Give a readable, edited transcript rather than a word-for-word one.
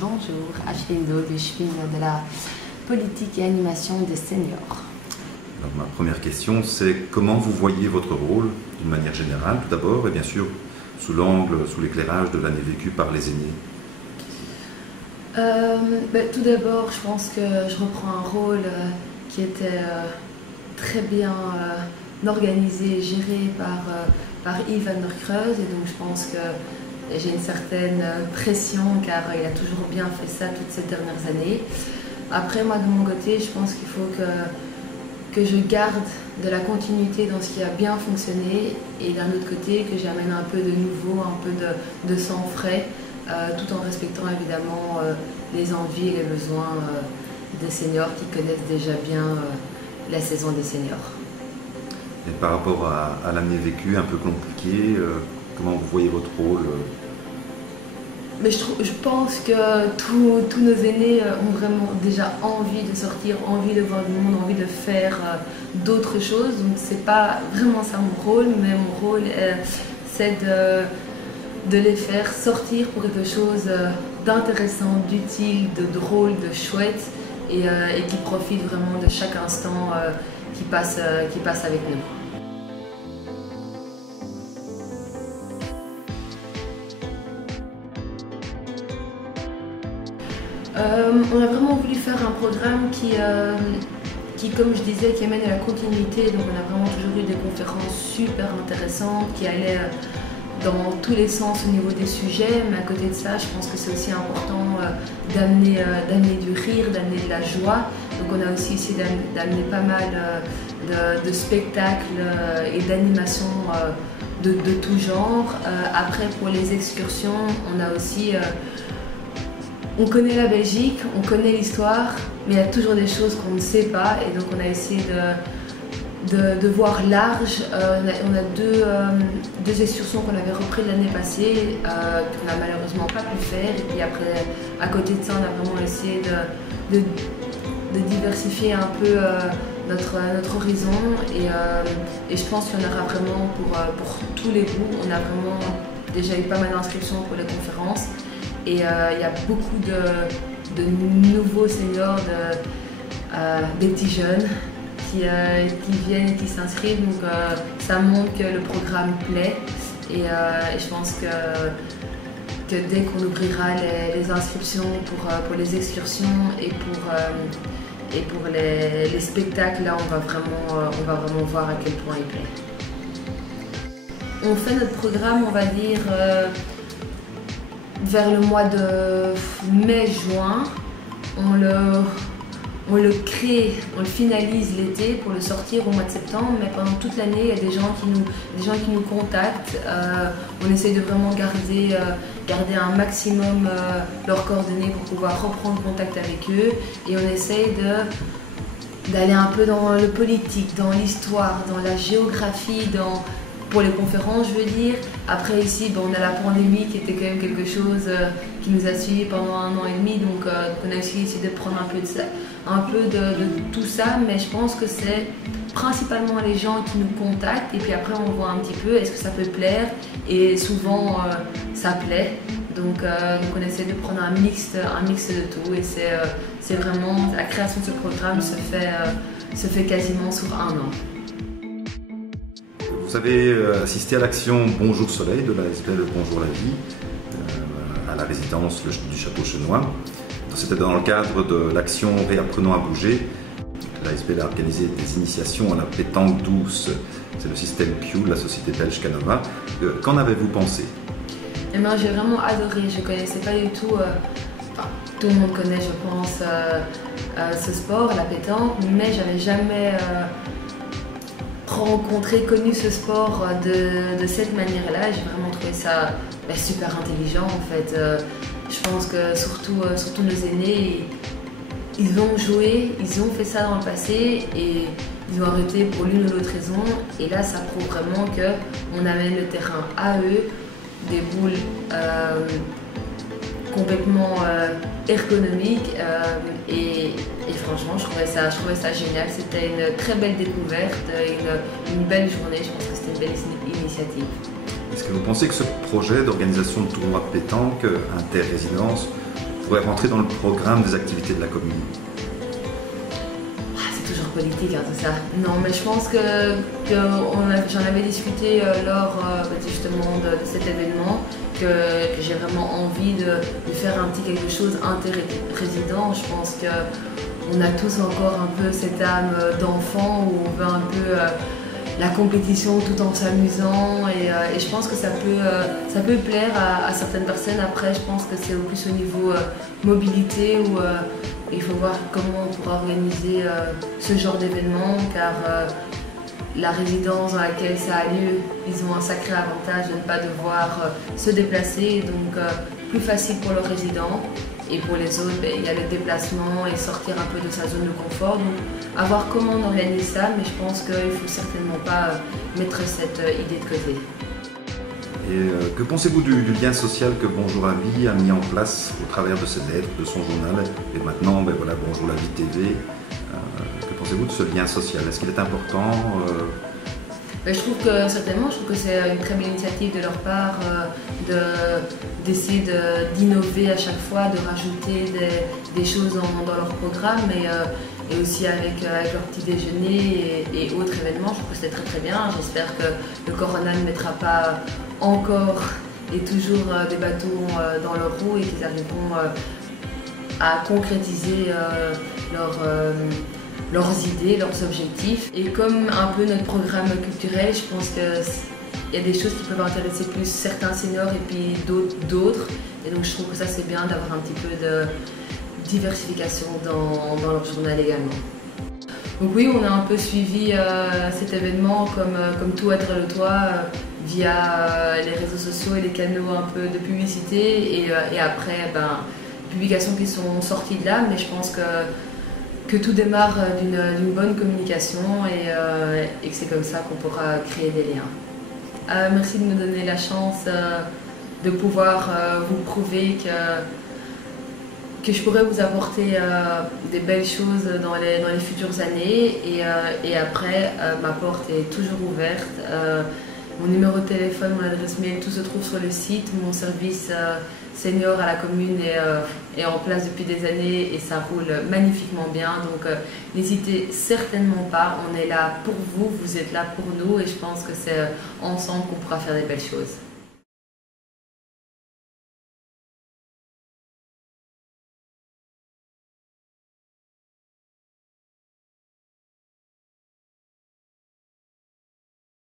Bonjour, Ashley Daud, je suis de la politique et animation des seniors. Alors, ma première question, c'est comment vous voyez votre rôle d'une manière générale, tout d'abord, et bien sûr sous l'angle, sous l'éclairage de l'année vécue par les aînés. Tout d'abord, je pense que je reprends un rôle qui était très bien organisé et géré par Yves Van der Creus, et donc je pense que j'ai une certaine pression car il a toujours bien fait ça toutes ces dernières années. Après, moi de mon côté, je pense qu'il faut que je garde de la continuité dans ce qui a bien fonctionné et d'un autre côté que j'amène un peu de nouveau, un peu de sang frais, tout en respectant évidemment les envies et les besoins des seniors qui connaissent déjà bien la saison des seniors. Et par rapport à l'année vécue, un peu compliquée, comment vous voyez votre rôle? Mais je pense que tous nos aînés ont vraiment déjà envie de sortir, envie de voir du monde, envie de faire d'autres choses. Donc c'est pas vraiment ça mon rôle, mais mon rôle c'est de les faire sortir pour quelque chose d'intéressant, d'utile, de drôle, de chouette et qui profitent vraiment de chaque instant qui passe avec nous. On a vraiment voulu faire un programme qui, comme je disais, qui amène à la continuité. Donc on a vraiment toujours eu des conférences super intéressantes qui allaient dans tous les sens au niveau des sujets. Mais à côté de ça, je pense que c'est aussi important d'amener du rire, d'amener de la joie. Donc on a aussi essayé d'amener pas mal de spectacles et d'animations de tout genre. Après, pour les excursions, on a aussi... on connaît la Belgique, on connaît l'histoire, mais il y a toujours des choses qu'on ne sait pas et donc on a essayé de voir large. On a deux excursions qu'on avait repris l'année passée, qu'on n'a malheureusement pas pu faire, et puis après, à côté de ça, on a vraiment essayé de diversifier un peu notre horizon et je pense qu'il y en aura vraiment pour tous les goûts. On a vraiment déjà eu pas mal d'inscriptions pour les conférences. Et il y a beaucoup de nouveaux seniors, des petits jeunes qui viennent et qui s'inscrivent. Donc ça montre que le programme plaît. Et je pense que dès qu'on ouvrira les inscriptions pour les excursions et pour les spectacles, là on va vraiment voir à quel point il plaît. On fait notre programme, on va dire, vers le mois de mai-juin, on le crée, on le finalise l'été pour le sortir au mois de septembre, mais pendant toute l'année, il y a des gens qui nous contactent. On essaie de vraiment garder un maximum leurs coordonnées pour pouvoir reprendre contact avec eux et on essaie d'aller un peu dans le politique, dans l'histoire, dans la géographie, pour les conférences, je veux dire. Après ici, on a la pandémie qui était quand même quelque chose qui nous a suivis pendant 1 an et demi, donc on a aussi essayé de prendre un peu de tout ça, mais je pense que c'est principalement les gens qui nous contactent et puis après on voit un petit peu est-ce que ça peut plaire et souvent ça plaît. Donc on essaie de prendre un mix de tout et c'est vraiment, la création de ce programme se fait quasiment sur 1 an. Vous avez assisté à l'action Bonjour Soleil de l'ASBL Bonjour la Vie à la résidence du Château Chenois. C'était dans le cadre de l'action Réapprenons à bouger. L'ASBL a organisé des initiations à la pétanque douce. C'est le système Q de la société belge Canova. Qu'en avez-vous pensé? Eh bien, j'ai vraiment adoré. Je ne connaissais pas du tout. Tout le monde connaît, je pense, ce sport, la pétanque, mais j'avais jamais connu ce sport de cette manière-là. J'ai vraiment trouvé ça super intelligent en fait. Je pense que surtout nos aînés, ils ont joué, ils ont fait ça dans le passé et ils ont arrêté pour l'une ou l'autre raison. Et là, ça prouve vraiment qu'on amène le terrain à eux, des boules complètement ergonomiques et franchement, je trouvais ça génial. C'était une très belle découverte, une belle journée. Je pense que c'était une belle initiative. Est-ce que vous pensez que ce projet d'organisation de tournois de pétanque inter-résidence pourrait rentrer dans le programme des activités de la commune? C'est toujours politique, tout ça. Non, mais je pense que j'en avais discuté lors justement de cet événement, que j'ai vraiment envie de faire un petit quelque chose inter-résident. Je pense qu'on a tous encore un peu cette âme d'enfant où on veut un peu la compétition tout en s'amusant et je pense que ça peut plaire à certaines personnes. Après, je pense que c'est plus au niveau mobilité où il faut voir comment on pourra organiser ce genre d'événement, car la résidence dans laquelle ça a lieu, ils ont un sacré avantage de ne pas devoir se déplacer, donc plus facile pour leurs résidents. Et pour les autres, il y a le déplacement et sortir un peu de sa zone de confort. Donc, à voir comment on organise ça, mais je pense qu'il ne faut certainement pas mettre cette idée de côté. Et que pensez-vous du lien social que Bonjour la Vie a mis en place au travers de ses lettres, de son journal et maintenant voilà, Bonjour la Vie TV? Que pensez-vous de ce lien social? Est-ce qu'il est important? Je trouve que certainement, c'est une très belle initiative de leur part d'essayer d'innover à chaque fois, de rajouter des choses dans leur programme et aussi avec leur petit déjeuner et autres événements. Je trouve que c'est très très bien. J'espère que le corona ne mettra pas encore et toujours des bâtons dans leurs roues et qu'ils arriveront à concrétiser leurs idées, leurs objectifs. Et comme un peu notre programme culturel, je pense qu'il y a des choses qui peuvent intéresser plus certains seniors et puis d'autres. Et donc je trouve que ça c'est bien d'avoir un petit peu de diversification dans leur journal également. Donc oui, on a un peu suivi cet événement comme tout à travers le toit via les réseaux sociaux et les canaux un peu de publicité et après publications qui sont sorties de là, mais je pense que tout démarre d'une bonne communication et que c'est comme ça qu'on pourra créer des liens. Merci de me donner la chance de pouvoir vous prouver que je pourrais vous apporter des belles choses dans les futures années et après ma porte est toujours ouverte. Mon numéro de téléphone, mon adresse mail, tout se trouve sur le site. Mon service senior à la commune est en place depuis des années et ça roule magnifiquement bien. Donc n'hésitez certainement pas, on est là pour vous, vous êtes là pour nous et je pense que c'est ensemble qu'on pourra faire des belles choses.